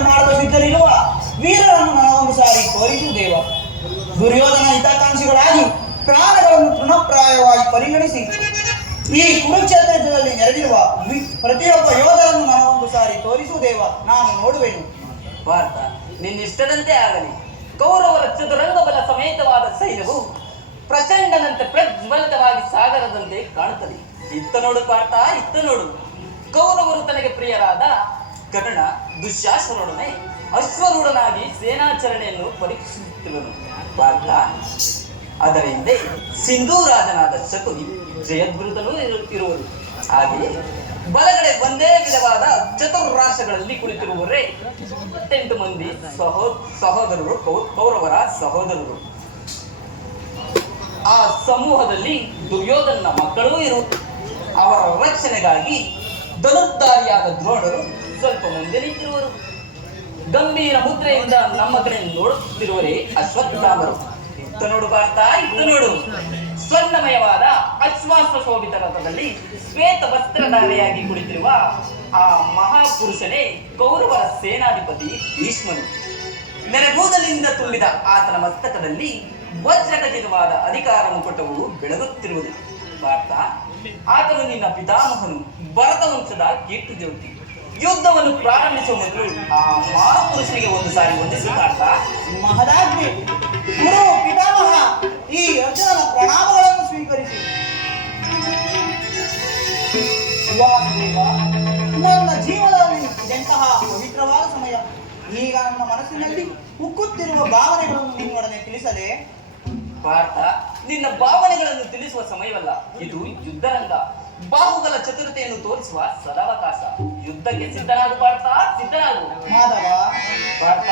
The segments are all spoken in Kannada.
ಯುದ್ಧ ಸಿದ್ಧರಿರುವ ವೀರರನ್ನು ನನಗೊಂದು ಸಾರಿ ತೋರಿಸು ದೇವ ದುರ್ಯೋಧನ ಹಿತಾಕಾಂಕ್ಷಿಗಳಾಗಿ ಪ್ರಾಣಗಳನ್ನು ತೃಣಪ್ರಾಯವಾಗಿ ಪರಿಗಣಿಸಿ ಈ ಕುರುಕ್ಷೇತ್ರ ಯುದ್ಧದಲ್ಲಿ ನೆರೆದಿರುವ ಪ್ರತಿಯೊಬ್ಬ ಯೋಧರನ್ನು ನಾನೊಂದು ಸಾರಿ ತೋರಿಸು ದೇವ ನಾನು ನೋಡುವೆನು. ಭಾರತ ನಿನ್ನಿಷ್ಟದಂತೆ ಆಗಲಿ. ಕೌರವರ ಚದುರಂಗ ಬಲ ಸಮೇತವಾದ ಸೈನ್ಯವು ಪ್ರಚಂಡನಂತೆ ಪ್ರಜ್ವಲಿತವಾಗಿ ಸಾಗರದಂತೆ ಕಾಣುತ್ತದೆ. ಇತ್ತ ನೋಡು, ಪಾರ್ಥ, ಇತ್ತ ನೋಡು. ಕೌರವರು ತನಗೆ ಪ್ರಿಯರಾದ ಕರ್ಣ ದುಶ್ಯಾಸನೊಡನೆ ಅಶ್ವರೂಢನಾಗಿ ಸೇನಾಚರಣೆಯನ್ನು ಪರೀಕ್ಷಿಸುತ್ತಿರುವನು. ಅದರ ಹಿಂದೆ ಸಿಂಧೂ ರಾಜನಾದ ಶಕುನಿ ಜಯದ್ಭೃತನೂ ಇರುತ್ತಿರುವುದು ಹಾಗೆಯೇ ಬಲಗಡೆ ಒಂದೇ ವಿಧವಾದ ಚತುರ್ರಾಶಗಳಲ್ಲಿ ಕುಳಿತಿರುವವರೇ ಇಪ್ಪತ್ತೆಂಟು ಮಂದಿ ಸಹೋ ಸಹೋದರರು ಕೌರವರ ಸಹೋದರರು. ಆ ಸಮೂಹದಲ್ಲಿ ದುರ್ಯೋಧನ ಮಕ್ಕಳೂ ಇರು ಅವರ ರಕ್ಷಣೆಗಾಗಿ ಧನುರ್ಧಾರಿಯಾದ ದ್ರೋಣರು ಸ್ವಲ್ಪ ಮುಂದೆ ನಿಂತಿರುವರು. ಗಂಭೀರ ಮುದ್ರೆಯಿಂದ ನಮ್ಮ ಕಡೆ ನೋಡುತ್ತಿರುವರೇ ಅಶ್ವತ್ಥಾಮರು ಇತ್ತ ನೋಡು ಭಾರತ ಇತ್ತ ನೋಡು. ಸ್ವರ್ಣಮಯವಾದ ಅಶ್ವಾಸ ಶೋಭಿತ ರಥದಲ್ಲಿ ಶ್ವೇತ ವಸ್ತ್ರಧಾರಿಯಾಗಿ ಕುಳಿತಿರುವ ಆ ಮಹಾಪುರುಷನೇ ಕೌರವರ ಸೇನಾಧಿಪತಿ ಭೀಷ್ಮನು. ನೆರೆಗೂದಲಿಂದ ತುಂಬಿದ ಆತನ ಮಸ್ತಕದಲ್ಲಿ ವಜ್ರಖಚಿತವಾದ ಅಧಿಕಾರ ಮುಕುಟವು ಬೆಳಗುತ್ತಿರುವುದು. ಭಾರತ ಆತನು ನಿನ್ನ ಪಿತಾಮಹನು ಭರತ ವಂಶದ ಕೀರ್ತಿ ಜ್ಯೋತಿ ಯುದ್ಧವನ್ನು ಪ್ರಾರಂಭಿಸುವ ಮೊದಲು ಆ ಮಹಾಪುರುಷನಿಗೆ ಒಂದು ಸಾರಿ ವಂದಿಸು ಪಾರ್ಥ ಮಹದಾಜ್ಞೆ ಗುರು ಪಿತಾಮಹ ಈ ಅರ್ಜುನನ ಪ್ರಣಾಮಗಳನ್ನು ಸ್ವೀಕರಿಸಿ. ನನ್ನ ಜೀವನದಲ್ಲಿ ಎಂತಹ ಪವಿತ್ರವಾದ ಸಮಯ. ಈಗ ನನ್ನ ಮನಸ್ಸಿನಲ್ಲಿ ಉಕ್ಕುತ್ತಿರುವ ಭಾವನೆಗಳನ್ನು ನಿಮ್ಮೊಡನೆ ತಿಳಿಸದೆ. ಭಾರತ ನಿನ್ನ ಭಾವನೆಗಳನ್ನು ತಿಳಿಸುವ ಸಮಯವಲ್ಲ. ಇದು ಯುದ್ಧರಂಗ. ಬಾಹುಗಳ ಚತುರತೆಯನ್ನು ತೋರಿಸುವ ಸದಾವಕಾಶ. ಯುದ್ಧಕ್ಕೆ ಸಿದ್ಧನಾಗು ಪಾರ್ಥ ಸಿದ್ಧನಾಗು ಮಾಧವ. ಪಾರ್ಥ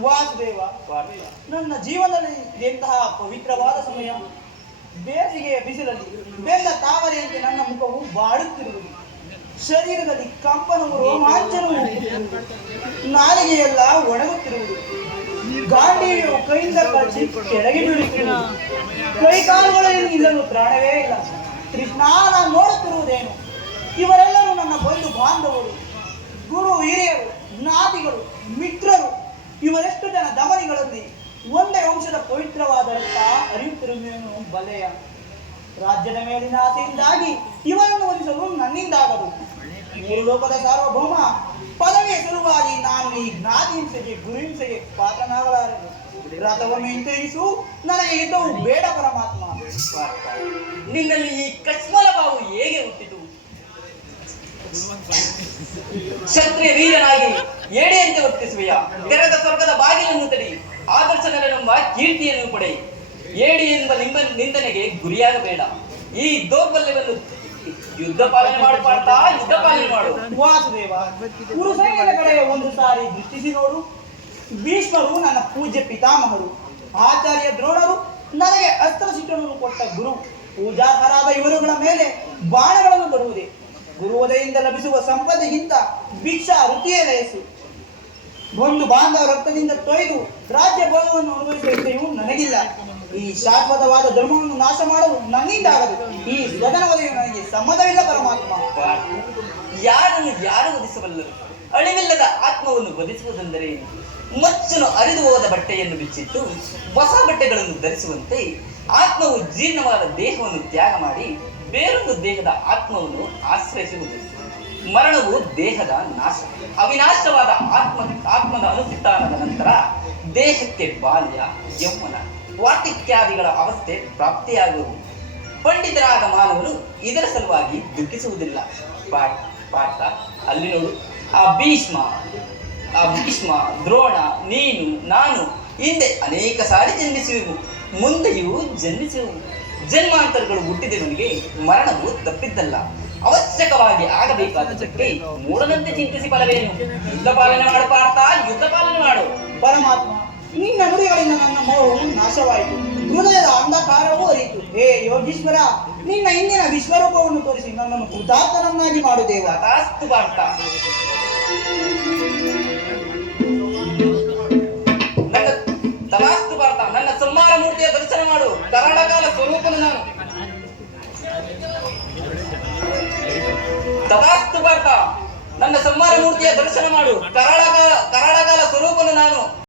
ವಾಸುದೇವ. ನನ್ನ ಜೀವನದಲ್ಲಿ ಎಂತಹ ಪವಿತ್ರವಾದ ಸಮಯ. ಬೇಸಿಗೆಯ ಬಿಸಿಲಲ್ಲಿ ಬೆಲ್ಲ ತಾವರೆಯಂತೆ ನನ್ನ ಮುಖವು ಬಾಡುತ್ತಿರುವುದು. ಶರೀರದಲ್ಲಿ ಕಂಪನವು ರೋಮಾಂಚನವು. ನಾಲಿಗೆಯೆಲ್ಲ ಒಣಗುತ್ತಿರುವುದು. ಗಾಂಧಿಯು ಕೈಯಿಂದ ಕಚ್ಚಿ ಕೆಳಗೆ ಬೀಳುತ್ತಿರುವುದು. ಕೈ ಕಾಲುಗಳಲ್ಲಿ ನಿಲ್ಲಲು ಪ್ರಾಣವೇ ಇಲ್ಲ. ಕೃಷ್ಣ ನೋಡುತ್ತಿರುವುದೇನು? ಇವರೆಲ್ಲರೂ ನನ್ನ ಬಂಧು ಬಾಂಧವರು. ಗುರು ಹಿರಿಯರು ಜ್ಞಾತಿಗಳು ಮಿತ್ರರು ಇವರೆಷ್ಟು ಜನ ದಮನಿಗಳಲ್ಲಿ ಒಂದೇ ವಂಶದ ಪವಿತ್ರವಾದ ರಕ್ತ ಬಲೆಯ. ರಾಜ್ಯದ ಮೇಲಿನ ಆಸೆಯಿಂದಾಗಿ ಇವರನ್ನು ಒಲಿಸಲು ನನ್ನಿಂದಾಗದು. ಮೂರು ಲೋಕದ ಸಾರ್ವಭೌಮ ಪದವಿಯ ಸಲುವಾಗಿ ನಾನು ಈ ಜ್ಞಾತಿ ಗುರುಹಿಂಸೆಗೆ ಗುರು ಹಿಂಸೆಗೆ ಪಾತ್ರನಾಗಲಾರನು. ರಥವನ್ನು ಹಿಂತಿರುಗಿಸು, ನನಗೆ ಯುದ್ಧವು ಬೇಡ ಪರಮಾತ್ಮ. ನಿನ್ನಲ್ಲಿ ಈ ಕಚ್ಮಲ ಬಾವು ಹೇಗೆ ಹುಟ್ಟಿತು? ಕ್ಷತ್ರಿಯ ವೀರನಾಗಿ ಏಡೆಯಂತೆ ವರ್ತಿಸುವೆಯ? ತೆರೆದ ಸ್ವರ್ಗದ ಬಾಗಿಲನ್ನು ತಡಿ ಆದರ್ಶನೆಂಬ ಕೀರ್ತಿಯನ್ನು ಪಡೆ. ಏಡಿ ಎಂಬ ನಿಂಬ ನಿಂದನೆಗೆ ಗುರಿಯಾಗಬೇಡ. ಈ ದೌರ್ಬಲ್ಯವನ್ನು ಯುದ್ಧ ಪಾಲನೆ ಮಾಡು ಮಾಡ್ತಾ ಯುದ್ಧ ಪಾಲನೆ ಮಾಡು. ವಾಸುದೇವ ಕುರುಸೈನ್ಯದ ಕಡೆ ಒಂದು ಸಾರಿ ದೃಷ್ಟಿಸಿ ನೋಡು ಭೀಷ್ಮರು ನನ್ನ ಪೂಜ್ಯ ಪಿತಾಮಹರು. ಆಚಾರ್ಯ ದ್ರೋಣರು ನನಗೆ ಅಸ್ತ್ರ ಶಿಕ್ಷಣವನ್ನು ಕೊಟ್ಟ ಗುರು. ಪೂಜಾರ್ಹರಾದ ಇವರುಗಳ ಮೇಲೆ ಬಾಣಗಳನ್ನು ಬರುವುದೇ. ಗುರುವುದೆಯಿಂದ ಲಭಿಸುವ ಸಂಪತ್ತಿಗಿಂತ ಭಿಕ್ಷಾ ವೃತ್ತಿಯೇ ಲಯಸು ಒಂದು ಬಾಂಧವ ರಕ್ತದಿಂದ ತೊಯ್ದು ರಾಜ್ಯ ಭೋಗವನ್ನು ಅನುಭವಿಸುವ ನನಗಿಲ್ಲ. ಈ ಶಾಶ್ವತವಾದ ಧರ್ಮವನ್ನು ನಾಶ ಮಾಡಲು ನನ್ನಿಂದಾಗದು ಈ ಸ್ವದನ ನನಗೆ ಸಮ್ಮತವಿಲ್ಲ, ಪರಮಾತ್ಮ. ಯಾರನ್ನು ಯಾರು ವಧಿಸಬಲ್ಲರು? ಅಳಿವಿಲ್ಲದ ಆತ್ಮವನ್ನು ವಧಿಸುವುದೆಂದರೆ ಏನು? ಮಚ್ಚನು ಅರಿದು ಹೋದ ಬಟ್ಟೆಯನ್ನು ಬಿಚ್ಚಿಟ್ಟು ಹೊಸ ಬಟ್ಟೆಗಳನ್ನು ಧರಿಸುವಂತೆ ಆತ್ಮವು ಜೀರ್ಣವಾದ ದೇಹವನ್ನು ತ್ಯಾಗ ಮಾಡಿ ಬೇರೊಂದು ದೇಹದ ಆತ್ಮವನ್ನು ಆಶ್ರಯಿಸುವುದು. ಮರಣವು ದೇಹದ ನಾಶ. ಅವಿನಾಶವಾದ ಆತ್ಮ, ಆತ್ಮದ ಅನುಷ್ಠಾನದ ನಂತರ ದೇಹಕ್ಕೆ ಬಾಲ್ಯ, ಯೌವನ, ವಾರ್ತಿಕ್ಯಾದಿಗಳ ಅವಸ್ಥೆ ಪ್ರಾಪ್ತಿಯಾಗುವುದು. ಪಂಡಿತರಾದ ಮಾನವರು ಇದರ ಸಲುವಾಗಿ ದುಃಖಿಸುವುದಿಲ್ಲ. ಪಾಠ ಪಾಠ, ಅಲ್ಲಿ ನೋಡು. ಆ ಭೀಷ್ಮ ಆ ಭೀಷ್ಮ, ದ್ರೋಣ, ನೀನು, ನಾನು ಹಿಂದೆ ಅನೇಕ ಸಾರಿ ಜನ್ಮಿಸುವೆವು. ಮುಂದೆಯೂ ಜನ್ಮಿಸುವೆವು. ಜನ್ಮಾಂತರಗಳು ಹುಟ್ಟಿದವನಿಗೆ ಮರಣವು ತಪ್ಪಿದ್ದಲ್ಲ. ಅವಶ್ಯಕವಾಗಿ ಆಗಬೇಕಾದದಕ್ಕೆ ಮೂಡದಂತೆ ಚಿಂತಿಸಿ ಫಲವೇನು? ಯುದ್ಧ ಪಾಲನೆ ಮಾಡು ಪಾರ್ಥ ಯುದ್ಧ ಪಾಲನೆ ಮಾಡು. ಪರಮಾತ್ಮ ನಿನ್ನ ನುಡಿಗಳಿಂದ ನನ್ನ ಮೋಹವು ನಾಶವಾಯಿತು. ಹೃದಯದ ಅಂಧಕಾರವೂ ಅರಿತು ಹೇ ಯೋಗೀಶ್ವರ ನಿನ್ನ ಇಂದಿನ ವಿಶ್ವರೂಪವನ್ನು ತೋರಿಸಿ ನನ್ನನ್ನು ಕೃತಾರ್ಥನನ್ನಾಗಿ ಮಾಡು ದೇವ. ತಾಸ್ತು ಪಾರ್ಥ. ನನ್ನ ತಲಾಸ್ತು ಪಾರ್ಥ ನನ್ನ ಸಂಹಾರ ಮೂರ್ತಿಯ ದರ್ಶನ ಮಾಡು. ಕರಾಳಕಾಲ ಸ್ವರೂಪನು ನಾನು. ತಥಾಸ್ತು ಪಾರ್ಥ. ನನ್ನ ಸಂಹಾರ ಮೂರ್ತಿಯ ದರ್ಶನ ಮಾಡು. ಕರಾಳಗಾಲ ಕರಾಳಗಾಲ ಸ್ವರೂಪನು ನಾನು.